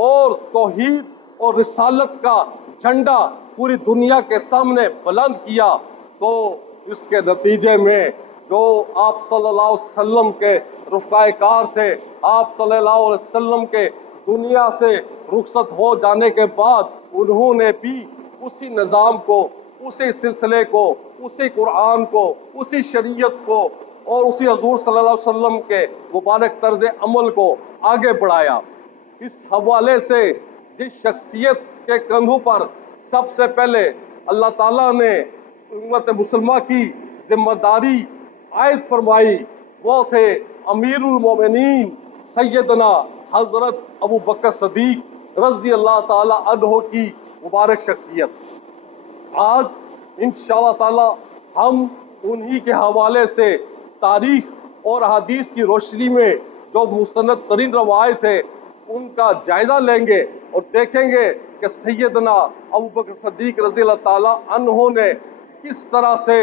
اور तौहीद और रिसालत का झंडा पूरी दुनिया के सामने बुलंद किया, तो इसके नतीजे में जो आप सल्लल्लाहु अलैहि वसल्लम के रुफ़क़ाए कार थे, आप सल्लल्लाहु अलैहि वसल्लम के दुनिया से रुखसत हो जाने के बाद उन्होंने भी उसी निज़ाम को, उसी सिलसिले को, उसी कुरान को, उसी शरीयत को और उसी हज़ूर सल्लल्लाहु अलैहि वसल्लम के मुबारक तर्ज अमल को आगे बढ़ाया। इस हवाले से जिस शख्सियत के कंधों पर सबसे पहले अल्लाह ताला ने उम्मत मुसलमा की जिम्मेदारी आयद फरमाई, वो थे अमीरुल मोमिनीन सैयदना हजरत अबू बकर सदीक रज़ी अल्लाह ताला अन्हु की मुबारक शख्सियत। आज इंशाअल्लाह ताला हम उन्हीं के हवाले से तारीख और हदीस की रोशनी में जो मुस्तनद तरीन रवायत है उनका जायजा लेंगे और देखेंगे कि सैयदना अबू बकर सदीक रज़ी अल्लाह ताला अन्हु ने किस तरह से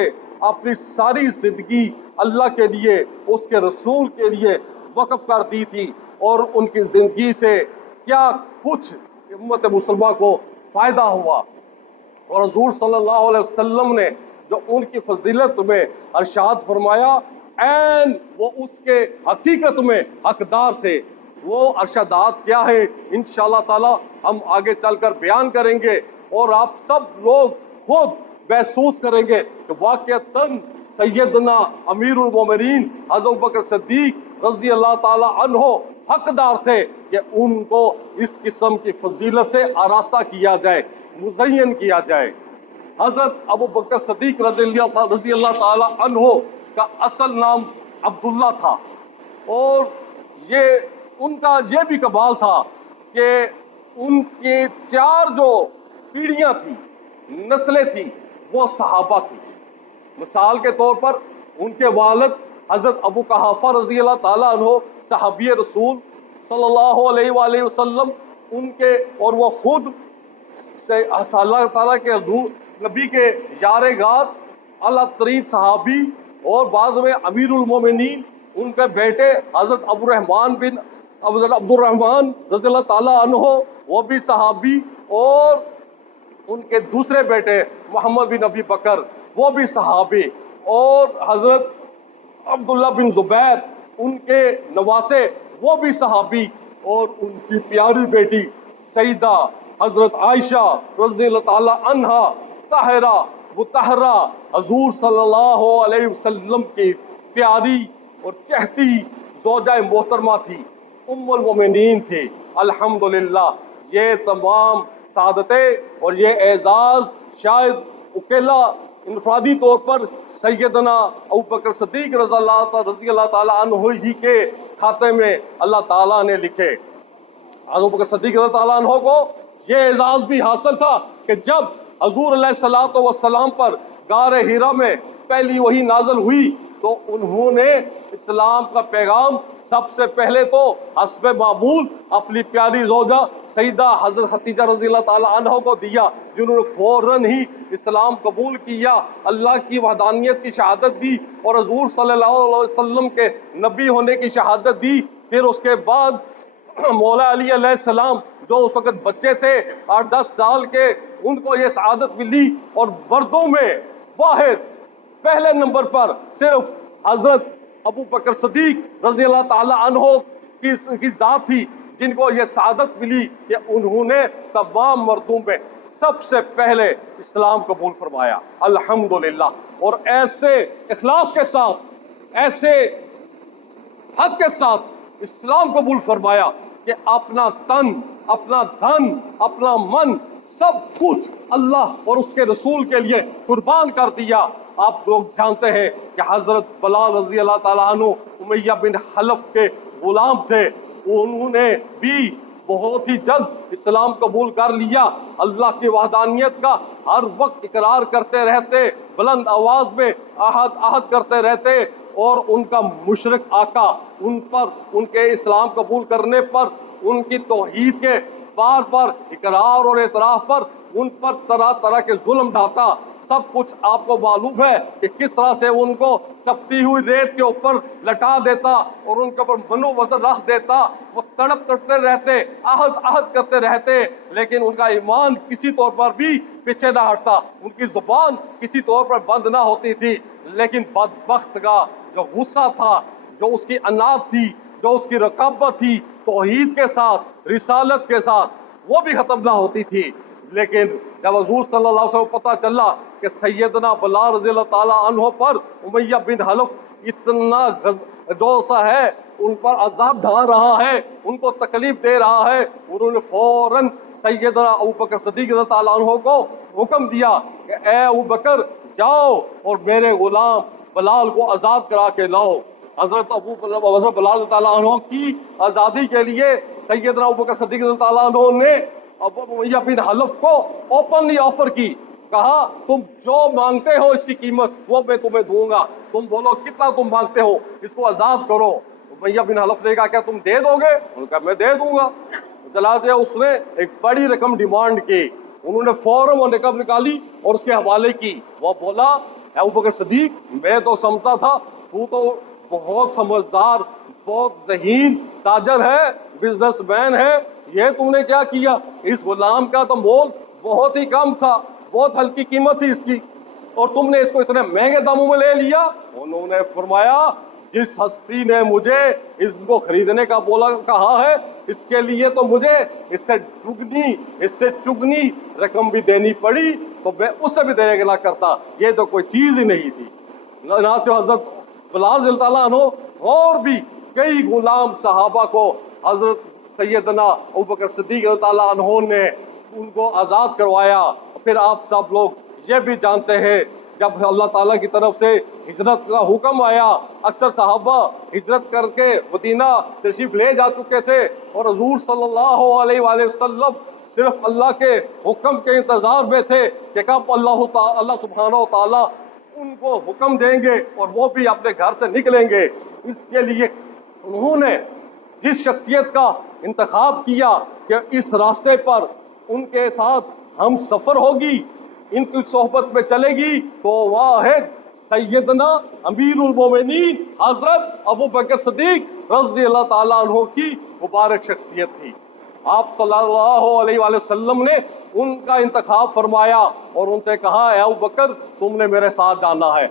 अपनी सारी जिंदगी अल्लाह के लिए, उसके रसूल के लिए वक़्फ़ कर दी थी और उनकी जिंदगी से क्या कुछ उम्मत मुसलमान को फ़ायदा हुआ। और हुज़ूर सल्लल्लाहु अलैहि वसल्लम ने जो उनकी फजीलत में अरशाद फरमाया, ऐन वो उसके हकीकत में हकदार थे। वो अरशादात क्या है इंशाअल्लाह ताला हम आगे चलकर बयान करेंगे और आप सब लोग खुद महसूस करेंगे कि वाक़अतन सैयदना अमीरुल मोमिनीन हज़रत अबू बकर सिद्दीक रज़ी अल्लाह ताला अन्हु हकदार थे कि उनको इस किस्म की फजीलत से आरास्ता किया जाए, मुज़य्यन किया जाए। हज़रत अबू बकर सिद्दीक रज़ी अल्लाह ताला अन्हु का असल नाम अब्दुल्ला था और ये उनका ये भी कमाल था कि उनके 4 जो पीढ़ियां थी, नस्लें थी, वो सहाबा थी। मिसाल के तौर पर उनके वालिद हज़रत अबू कहाफ़ा रज़ी अल्लाह ताला अन्हु सहाबी रसूल सल्लल्लाहु अलैहि वसल्लम उनके, और वो खुद से अल्लाह ताला के हज़ूर नबी के यारे गार अला तरीन सहाबी और बाद में अमीरुल मोमिनीन उनके बेटे हज़रत अब्दुर्रहमान रज़ी अल्लाह ताला अन्हु वो भी सहाबी, और उनके दूसरे बेटे मोहम्मद बिन अबी बकर वो भी सहाबी, और हज़रत अब्दुल्ला बिन ज़ुबैर उनके नवासे वो भी सहाबी, और उनकी प्यारी बेटी सईदा हज़रत आयशा रज़ी अल्लाह ताला अन्हा ताहिरा मुतहरा हज़ूर सल्लल्लाहु अलैहि वसल्लम की प्यारी और चहती ज़ौजा मोहतरमा थी, उम्मुल मोमिनीन थी। अल्हम्दुलिल्लाह ये तमाम सादतें और ये एजाज़ शायद अकेला इनफरादी तौर पर सैयदना अबू बकर सिद्दीक रज़ी अल्लाह ताला अन्हु ही के खाते में अल्लाह ताला ने लिखे। अबू बकर सिद्दीक रज़ी अल्लाह ताला अन्हु को ये एजाज़ भी हासिल था कि जब हज़ूर अलैहिस्सलातु वस्सलाम पर गारे हिरा में पहली वही नाज़िल हुई तो उन्होंने इस्लाम का पैगाम सबसे पहले तो हस्बे मामूल अपनी प्यारी ज़ौजा सईदा हज़रत खदीजा रज़ी अल्लाह ताला अन्हा को दिया, जिन्होंने फौरन ही इस्लाम कबूल किया, अल्लाह की वहदानियत की शहादत दी और हज़ूर सल्लल्लाहु अलैहि वसल्लम के नबी होने की शहादत दी। फिर उसके बाद मौला अली अलैहिस्सलाम जो उस वक़्त बच्चे थे 8-10 साल के, उनको ये शहादत मिली और मर्दों में वाहिद पहले नंबर पर सिर्फ हज़रत अबू बकर सिद्दीक रज़ी अल्लाह ताला अन्हु की जात थी जिनको ये शहादत मिली कि उन्होंने तमाम मर्दों में सबसे पहले इस्लाम कबूल फरमाया। अल्हम्दुलिल्लाह। और ऐसे इखलास के साथ, ऐसे हक के साथ इस्लाम कबूल फरमाया कि अपना तन, अपना धन, अपना मन सब कुछ अल्लाह और उसके रसूल के लिए कुर्बान कर दिया। आप लोग जानते हैं कि हज़रत बिलाल रज़ी अल्लाह ताला अन्हु उमैया बिन हलफ के गुलाम थे, उन्होंने भी बहुत ही जल्द इस्लाम कबूल कर लिया। अल्लाह की वहदानियत का हर वक्त इकरार करते रहते, बुलंद आवाज में आहद आहद करते रहते और उनका मुशरिक आका उन पर, उनके इस्लाम कबूल करने पर, उनकी तौहीद के बार बार इकरार और एतराफ़ पर उन पर तरह तरह के जुल्म ढाता। सब कुछ आपको मालूम है कि किस तरह से उनको तपती हुई रेत के ऊपर लटा देता और उनके ऊपर मनोवजन रख देता। वो तड़प तड़पते रहते, आहत आहत करते रहते, लेकिन उनका ईमान किसी तौर पर भी पीछे ना हटता, उनकी जुबान किसी तौर पर बंद ना होती थी। लेकिन बदबख्त का जो गुस्सा था, जो उसकी अनाद थी, जो उसकी रकाबत थी तौहीद के साथ, रिसालत के साथ, वो भी खत्म ना होती थी। लेकिन जब हुज़ूर सल्लल्लाहु अलैहि वसल्लम को पता चला कि सैयदना बिलाल रज़ियल्लाहु ताला अन्हु पर उमय्या बिन हलफ इतना जो सा है, उन पर अजाब ढा रहा है, उनको तकलीफ दे रहा है, उन्होंने फौरन सैयदना अबू बकर सिद्दीक़ रज़ियल्लाहु ताला अन्हु को हुक्म दिया कि ए अबू बकर, जाओ और मेरे गुलाम बिलाल को आज़ाद करा के लाओ। हज़रत बिलाल ताला अन्हु की आज़ादी के लिए सैयदना अबू बकर सिद्दीक़ ताला अन्हु ने उमय्या बिन हलफ को ओपनली ऑफर की, कहा तुम जो मांगते हो इसकी कीमत वो मैं तुम्हें दूंगा, तुम बोलो कितना तुम मांगते हो, इसको आज़ाद करो। उमय्या बिन हलफ ने कहा क्या तुम दे दोगे? उन्होंने कहा मैं दे दूंगा। चलाते उसने एक बड़ी रकम डिमांड की, उन्होंने फौरन वो रकम निकाली और उसके हवाले की। वो बोला अबू बकर सिद्दीक़, मैं तो समझता था तू तो बहुत समझदार, बहुत ज़हीन ताजर है, बिजनेसमैन है, ये तुमने क्या किया? इस गुलाम का तो मोल बहुत ही कम था, बहुत हल्की कीमत थी इसकी, और तुमने इसको इतने महंगे दामों में ले लिया। उन्होंने फरमाया जिस हस्ती ने मुझे इसको खरीदने का बोला कहा है, इसके लिए तो मुझे इससे चुगनी रकम भी देनी पड़ी तो मैं उससे भी देने ना करता, ये तो कोई चीज ही नहीं थी। ना सिर्फ हजरत बिलाल रज़ियल्लाहु ताला अन्हु और भी कई गुलाम सहाबा को हजरत सैयदना अबू बकर सिद्दीक़ रज़ियल्लाहु ताला अन्हु ने उनको आज़ाद करवाया। फिर आप सब लोग ये भी जानते हैं जब अल्लाह ताला की तरफ से हिजरत का हुक्म आया, अक्सर सहाबा हिजरत करके मदीना तशरीफ ले जा चुके थे और हुज़ूर सल्लल्लाहु अलैहि वसल्लम सिर्फ अल्लाह के हुक्म के इंतजार में थे कि कब अल्लाह सुब्हानहू तआला उनको हुक्म देंगे और वो भी अपने घर से निकलेंगे। इसके लिए उन्होंने जिस शख्सियत का इंतखाब किया कि इस रास्ते पर उनके साथ हम सफर होगी, इनकी सोहबत में चलेगी, तो वह है सैयदना अमीरुल मोमिनीन हजरत अबू बकर सिद्दीक रज़ियल्लाहु ताला अन्हु की मुबारक शख्सियत थी। आप सल्लल्लाहु अलैहि वसल्लम ने उनका इंतखाब फरमाया और उनसे कहा ए अबू बकर तुमने मेरे साथ जाना है।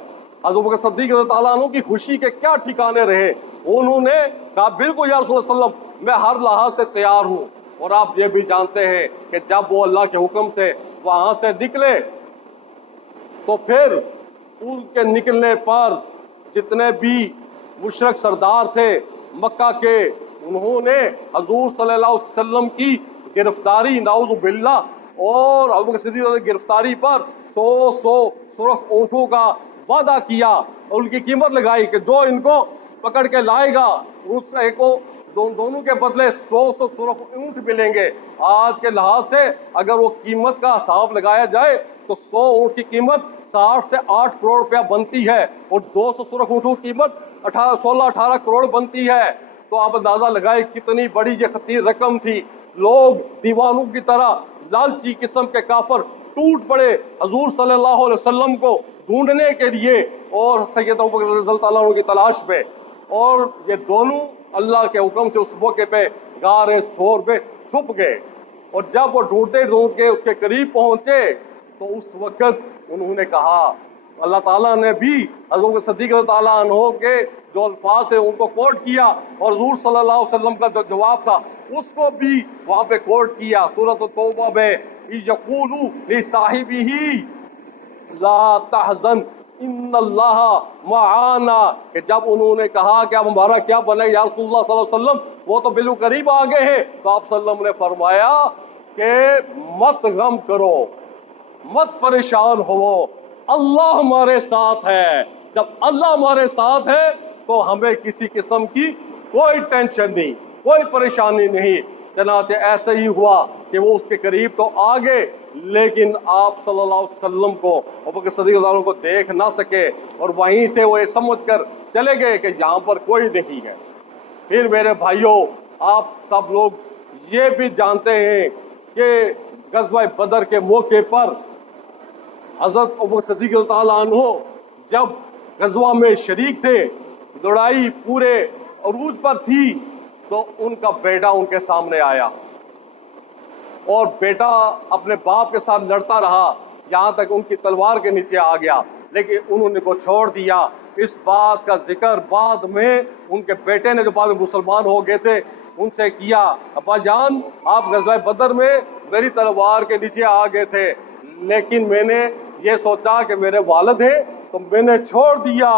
अबू बकर सिद्दीक रज़ियल्लाहु ताला अन्हु की खुशी के क्या ठिकाने रहे। उन्होंने कहा बिल्कुल या रसूल सल्लम, मैं हर लिहाज से तैयार हूँ। और आप ये भी जानते हैं कि जब वो अल्लाह के हुक्म से वहां से निकले तो फिर उनके निकलने पर जितने भी मुशरक सरदार थे मक्का के, उन्होंने हजूर सल्लल्लाहु अलैहि वसल्लम की गिरफ्तारी नाउज़ु बिल्लाह और अबू बकर सिद्दीक़ की गिरफ्तारी पर 100 सुरख ऊँटों का वादा किया और उनकी कीमत लगाई कि जो इनको पकड़ के लाएगा उसको को दोनों के बदले 100 सुरख ऊँट मिलेंगे। आज के लिहाज से अगर वो कीमत का हिसाब लगाया जाए तो 100 ऊँट की कीमत 7 से 8 करोड़ रुपया बनती है और 200 सुरख ऊँटों की कीमत 16-18 करोड़ बनती है। तो आप अंदाजा लगाए कितनी बड़ी ये खतीर रकम थी। लोग दीवानों की तरह लालची किस्म के काफर टूट पड़े हजूर सल्लल्लाहु अलैहि वसल्लम को ढूंढने के लिए और सैयद अबू बकर रज़ियल्लाहु ताला अन्हु की तलाश में, और ये दोनों अल्लाह के हुक्म से उस मौके पे गारे थोर में छुप गए। और जब वो ढूंढते ढूंढते उसके करीब पहुंचे तो उस वक्त उन्होंने कहा, अल्लाह ताला ने भी हज़रत सिद्दीक़ ताला अन्हु के जो अल्फाज थे उनको कोट किया और हुज़ूर सल्लल्लाहु अलैहि वसल्लम का जो जवाब था उसको भी वहाँ पे कोट किया। सूरत तौबा में यक़ूलु लिसाहिबिही ला तहज़न इन्नल्लाह मआना, कि जब उन्होंने कहा कि अब हमारा क्या बने या रसूलुल्लाह सल्लल्लाहु अलैहि वसल्लम, वो तो बिल्कुल करीब आ गए हैं, तो आप सल्लल्लाहु अलैहि वसल्लम ने फरमाया कि मत गम करो, मत परेशान हो, अल्लाह हमारे साथ है। जब अल्लाह हमारे साथ है तो हमें किसी किस्म की कोई टेंशन नहीं, कोई परेशानी नहीं। चनाचे ऐसे ही हुआ कि वो उसके करीब तो आ गए लेकिन आप सल्लल्लाहु अलैहि वसल्लम को अबू बकर सिद्दीक़ रज़ियल्लाहु अन्हु को देख ना सके और वहीं से वो ये समझ कर चले गए कि यहाँ पर कोई नहीं है। फिर मेरे भाइयों, आप सब लोग ये भी जानते हैं कि ग़ज़वा बदर के मौके पर हजरत अबू बकर सिद्दीक़ रज़ियल्लाहु ताला अन्हु जब गज़वा में शरीक थे, लड़ाई पूरे अरूज पर थी, तो उनका बेटा उनके सामने आया और बेटा अपने बाप के साथ लड़ता रहा, यहाँ तक उनकी तलवार के नीचे आ गया, लेकिन उन्होंने को छोड़ दिया। इस बात का जिक्र बाद में उनके बेटे ने, जो बाद में मुसलमान हो गए थे, उनसे किया, अब्बा जान आप ग़ज़वा बदर में मेरी तलवार के नीचे आ गए थे, लेकिन मैंने ये सोचा कि मेरे वालिद हैं तो मैंने छोड़ दिया।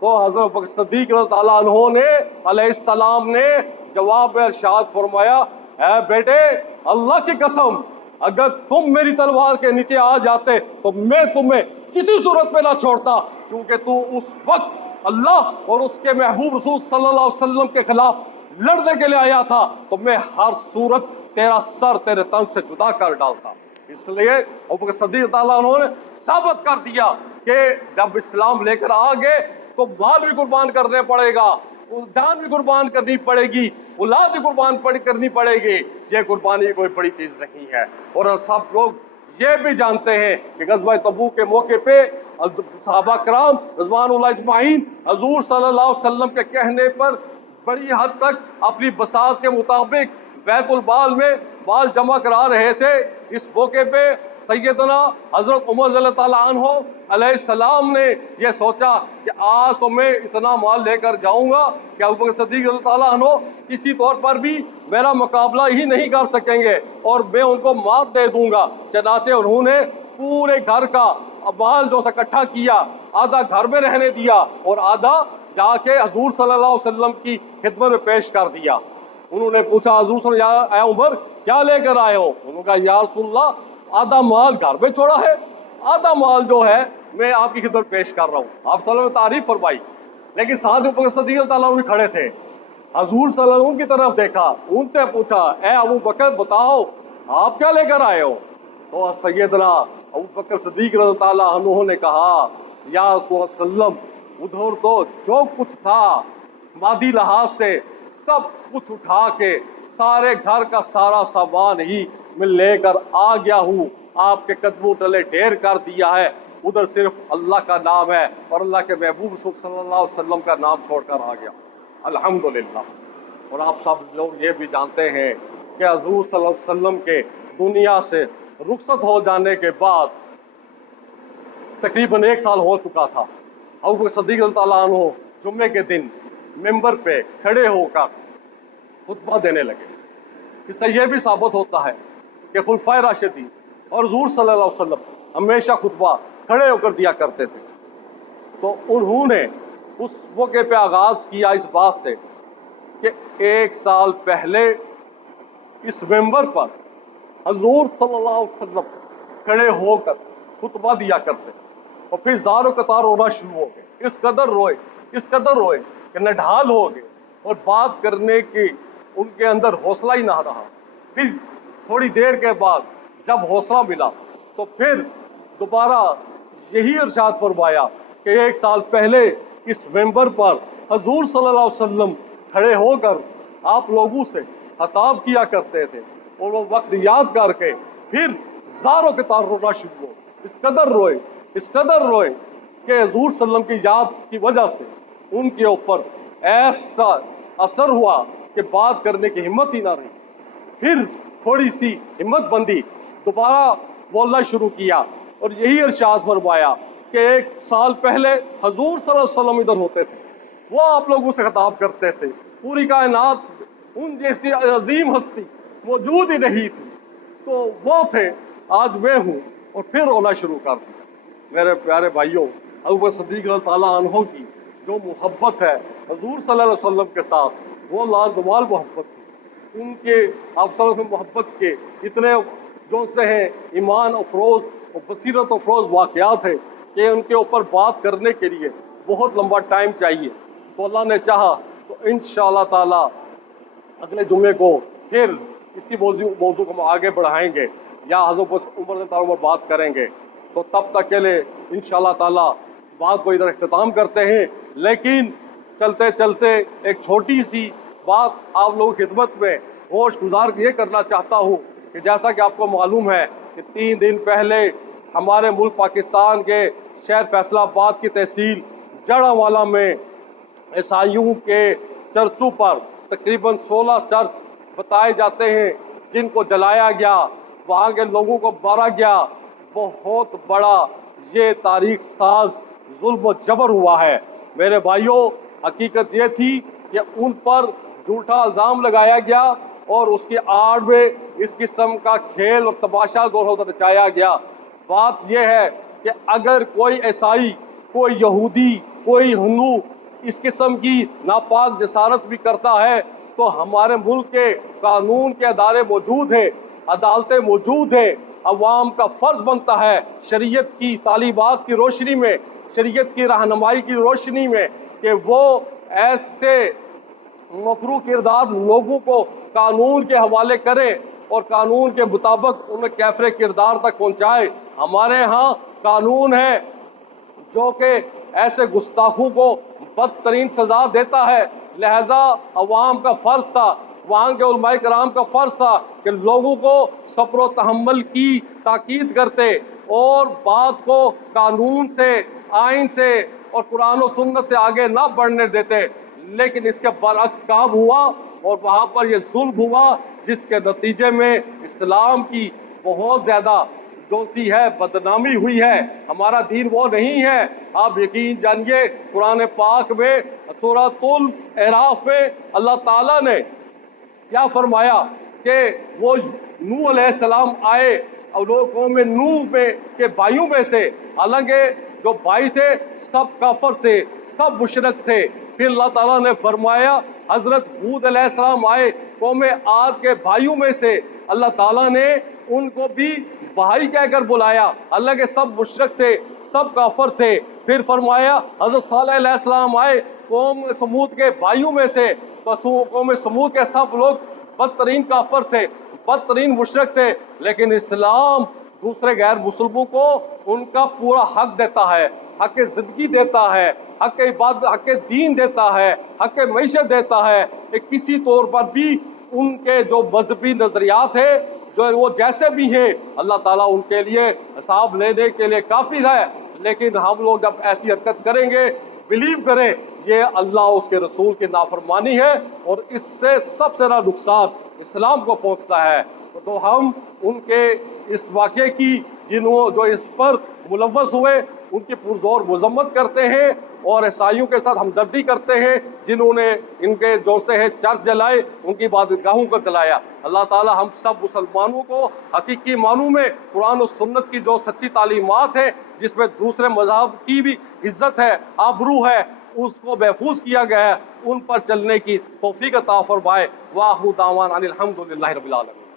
तो हज़रत अबू बकर सिद्दीक़ रज़ियल्लाहु अन्हु ने अलैहिस्सलाम ने जवाब में इरशाद फरमाया, ऐ बेटे अल्लाह की कसम, अगर तुम मेरी तलवार के नीचे आ जाते तो मैं तुम्हें किसी सूरत में ना छोड़ता, क्योंकि तू उस वक्त अल्लाह और उसके महबूब रसूल सल्लल्लाहु अलैहि वसल्लम के खिलाफ लड़ने के लिए आया था, तो मैं हर सूरत तेरा सर तेरे तन से जुदा कर डालता। इसलिए अबू बकर सिद्दीक़ रज़ियल्लाहु अन्हु ने साबित कर दिया कि जब इस्लाम लेकर आ गए तो माल भी कुर्बान करने पड़ेगा, जान भी कुर्बान करनी पड़ेगी, औलाद भी कुर्बान करनी पड़ेगी। ये कुर्बानी कोई बड़ी चीज नहीं है। और सब लोग ये भी जानते हैं कि ग़ज़वा तबूक के मौके पे सहाबा कराम रिज़वानुल्लाह अजमाइन हुज़ूर सल्लल्लाहु अलैहि वसल्लम के कहने पर बड़ी हद तक अपनी बसात के मुताबिक बैतुल माल में माल जमा करा रहे थे। इस मौके पे सैयदना हज़रत उमर रज़ियल्लाहु ताला अन्हु अलैहिस्सलाम ने यह सोचा कि आज तो मैं इतना माल लेकर जाऊंगा कि अबू बकर सिद्दीक़ रज़ियल्लाहु ताला अन्हु किसी तौर पर भी मेरा मुकाबला ही नहीं कर सकेंगे और मैं उनको मात दे दूंगा। चनाचे उन्होंने पूरे घर का माल जो इकट्ठा किया, आधा घर में रहने दिया और आधा जाके हुज़ूर सल्लल्लाहु अलैहि वसल्लम की खिदमत में पेश कर दिया। उन्होंने पूछा, हुज़ूर सल्लल्लाहु अलैहि वसल्लम, उमर क्या लेकर आए हो? उन्होंने कहा, या रसूलल्लाह, आधा माल घर में छोड़ा है, आधा माल जो है मैं आपकी खिदमत पेश कर रहा हूँ। आप सल्लल्लाहु अलैहि वसल्लम तारीफ फरमाई, लेकिन साथ अबू बकर सिद्दीक़ रज़ियल्लाहु अन्हु खड़े थे। हुज़ूर सल्लल्लाहु अलैहि वसल्लम की तरफ देखा, उनसे पूछा, ए अबू बकर बताओ आप क्या लेकर आए हो? तो सैयदना अबू बकर सिद्दीक़ रज़ियल्लाहु अन्हु ने कहा, या रसूल सल्लम, उधर तो जो कुछ था मादी लिहाज से सब कुछ उठा के सारे घर का सारा सामान ही मैं लेकर आ गया हूँ, आपके कदमों तले ढेर कर दिया है। उधर सिर्फ अल्लाह का नाम है और अल्लाह के महबूब सल्लल्लाहु अलैहि वसल्लम का नाम छोड़कर आ गया। अल्हम्दुलिल्लाह। और आप सब लोग ये भी जानते हैं कि हुज़ूर सल्लल्लाहु अलैहि वसल्लम के दुनिया से रुखसत हो जाने के बाद तकरीबन 1 साल हो चुका था। अबू बकर सिद्दीक़ रज़ियल्लाहु अन्हु जुम्मे के दिन मिंबर पे खड़े होकर खुतबा देने लगे। इससे यह भी साबित होता है कि खुलफाए राशिदीन और हुज़ूर सल्लल्लाहु अलैहि वसल्लम हमेशा खुतबा खड़े होकर दिया करते थे। तो उन्होंने उस मौके पे आगाज किया इस बात से कि 1 साल पहले इस मिंबर पर हुज़ूर सल्लल्लाहु अलैहि वसल्लम खड़े होकर खुतबा दिया करते और फिर ज़ारो कतार रोना शुरू हो गए। इस कदर रोए कि नढाल हो गए और बात करने की उनके अंदर हौसला ही ना रहा। फिर थोड़ी देर के बाद जब हौसला मिला तो फिर दोबारा यही इरशाद फरमाया कि 1 साल पहले इस मिंबर पर हुज़ूर सल्लल्लाहु अलैहि वसल्लम खड़े होकर आप लोगों से खिताब किया करते थे और वो वक्त याद करके फिर ज़ारों के तार रोना शुरू हो। इस कदर रोए कि हुज़ूर सल्लम की याद की वजह से उनके ऊपर ऐसा असर हुआ कि बात करने की हिम्मत ही ना रही। फिर थोड़ी सी हिम्मत बंदी, दोबारा बोलना शुरू किया और यही इरशाद फरमाया कि 1 साल पहले हुज़ूर सल्लल्लाहु अलैहि वसल्लम इधर होते थे, वो आप लोगों से खिताब करते थे, पूरी कायनात उन जैसी अजीम हस्ती मौजूद ही नहीं थी, तो वो थे, आज मैं हूँ। और फिर रोना शुरू कर दिया। मेरे प्यारे भाइयों, अबू बकर सिद्दीक़ रज़ियल्लाहु अन्हु की जो मोहब्बत है हुज़ूर सल्लल्लाहु अलैहि वसल्लम के साथ, वो लाजवाल मोहब्बत थी। उनके आप सब मोहब्बत के इतने जो से हैं ईमान अफरोज और बसीरत अफरोज वाक़यात हैं कि उनके ऊपर बात करने के लिए बहुत लंबा टाइम चाहिए। तो अल्लाह ने चाहा तो इंशाअल्लाह ताला अगले जुम्मे को फिर इसी मौजू को हम आगे बढ़ाएंगे या हज़रत उमर पर बात करेंगे। तो तब तक के लिए इंशाअल्लाह ताला बात को इधर इख्तिताम करते हैं। लेकिन चलते चलते एक छोटी सी बात आप लोगों की खिदमत में होश गुजार ये करना चाहता हूँ कि जैसा कि आपको मालूम है कि 3 दिन पहले हमारे मुल्क पाकिस्तान के शहर फैसलाबाद की तहसील जड़ावाला में ईसाइयों के चर्चों पर तकरीबन 16 चर्च बताए जाते हैं जिनको जलाया गया, वहाँ के लोगों को मारा गया। बहुत बड़ा ये तारीख साज जुल्म जबर हुआ है। मेरे भाइयों, हकीकत ये थी कि उन पर झूठा इल्ज़ाम लगाया गया और उसकी आड़ में इस किस्म का खेल और तमाशा दोनों रचाया गया। बात यह है कि अगर कोई ईसाई, कोई यहूदी, कोई हिंदू इस किस्म की नापाक जसारत भी करता है तो हमारे मुल्क के कानून के अदारे मौजूद हैं, अदालतें मौजूद हैं। अवाम का फर्ज बनता है शरीयत की तालीमात की रोशनी में, शरीयत की रहनुमाई की रोशनी में कि वो ऐसे मफरू किरदार लोगों को कानून के हवाले करें और कानून के मुताबिक उन्हें कैफरे किरदार तक पहुँचाए। हमारे यहाँ कानून है जो कि ऐसे गुस्ताखों को बदतरीन सजा देता है। लिहाजा अवाम का फर्ज था, वहाँ के उलमाए कराम का फर्ज था कि लोगों को सब्र व तहम्मुल की ताकीद करते और बात को कानून से, आइन से और कुरान और सुन्नत से आगे ना बढ़ने देते। लेकिन इसके बरअक्स काम हुआ और वहाँ पर यह जुल्म हुआ जिसके नतीजे में इस्लाम की बहुत ज़्यादा दोषी है, बदनामी हुई है। हमारा दीन वो नहीं है। आप यकीन जानिए, कुरान पाक में सूरतुल अराफ में अल्लाह ताला ने क्या फरमाया कि वो नूह अलैहिस्सलाम आए और लोगों में नूह में के भाइयों में से, हालांकि जो भाई थे सब काफर थे, सब मुशरिक थे। फिर अल्लाह ताला ने फरमाया हजरत हूद अलैहिस्सलाम आए कौम आद के भाइयों में से, अल्लाह ताला ने उनको भी भाई कहकर बुलाया, अल्लाह के सब मुशरिक थे, सब काफर थे। फिर फरमाया हजरत सालेह अलैहिस्सलाम आए कौम समूद के भाइयों में से, तो कौम समूद के सब लोग बदतरीन काफर थे, बदतरीन मुशरिक थे। लेकिन इस्लाम दूसरे गैर मुसलमानों को उनका पूरा हक देता है, हक जिंदगी देता है, हक इबादत, हक दीन देता है, हक मईशत देता है। किसी तौर पर भी उनके जो मजहबी नजरियात है, जो वो जैसे भी हैं, अल्लाह ताला उनके लिए हिसाब लेने के लिए काफिर है। लेकिन हम लोग जब ऐसी हरकत करेंगे, बिलीव करें ये अल्लाह उसके रसूल की नाफरमानी है और इससे सबसे बड़ा नुकसान इस्लाम को पहुंचता है। तो हम उनके इस वाक़े की जो इस पर मुलव्वस हुए उनकी पुरजोर मजम्मत करते हैं और ईसाइयों के साथ हमदर्दी करते हैं जिन्होंने इनके जो से है चर्च जलाए, उनकी इबादतगाहों को जलाया। अल्लाह ताला हम सब मुसलमानों को हकीकी मानों में कुरान और सुन्नत की जो सच्ची तालीमात है, जिसमें दूसरे मज़हब की भी इज्जत है, आबरू है, उसको महफूज किया गया है, उन पर चलने की तौफीक अता फरमाए। वाहु दावान अनिल हम्दुलिल्लाहि रब्बिल आलमीन।